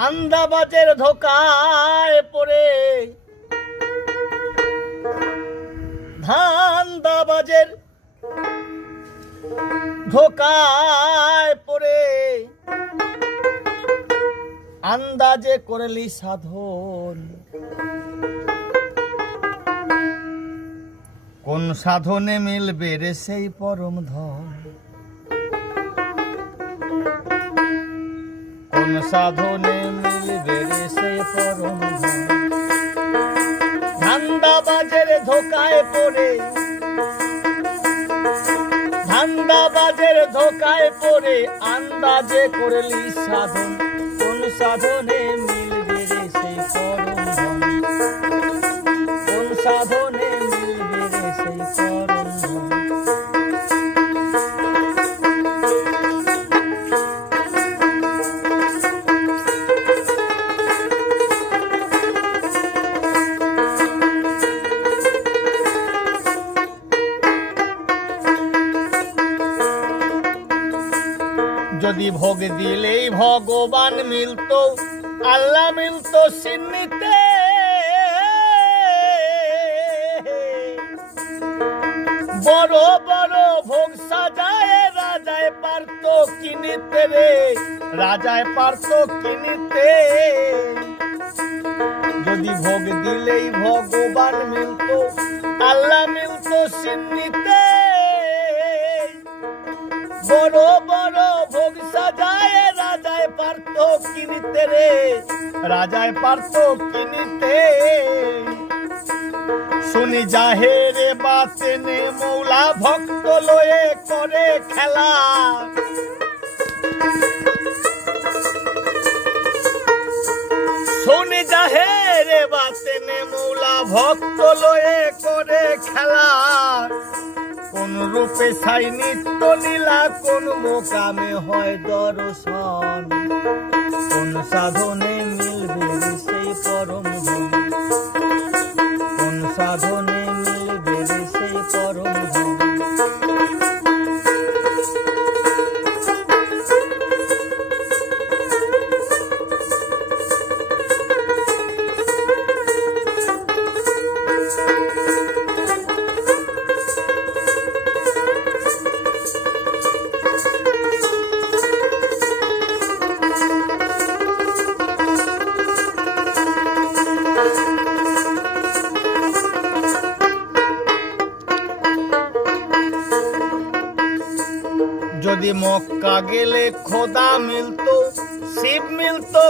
ধান্দাবাজের ধোকায় পড়ে, ধান্দাবাজের ধোকায় পড়ে আন্দাজে করলি সাধন। কোন সাধনে মিলবে রে সেই পরম ধন? কোন সাধনে মিলবে রে সেই পরম ধন? ধান্দাবাজের ধোকায় পড়ে, ধান্দাবাজের ধোকায় পড়ে আন্দাজে করলি সাধন। কোন সাধনে মিলবে রে সেই পরম ধন? কোন সাধনে মিলবে রে সেই পরম ধন? যদি ভোগ দিলেই ভগবান মিলতো, আল্লাহ মিলতো সিন্নিতে। বড় বড় ভোগ সাজায় রাজায় পারতো কিনিতে রে, রাজায় পারতো কিনিতে। যদি ভোগ দিলেই ভগবান মিলতো, আল্লাহ মিলতো সিন্নিতে। বড় বড় ভোগ সাজায় রাজায় পারতো কিনিতে রে, রাজায় পারতো কিনিতে। শুনি জাহেরে বাতেনে মৌলা ভক্ত লয়ে করে খেলা। শুনি জাহেরে বাতেনে মৌলা ভক্ত লয়ে করে খেলা। কোন রূপে ছাই নিত্য লীলা, কোন মোকামে হয় দর্শন। কোন সাধনে মিলবে রে সেই পরম ধন? কোন সাধনে মিলবে রে সেই পরম ধন? যদি মক্কা গেলে খোদা মিলতো, শিব মিলতো।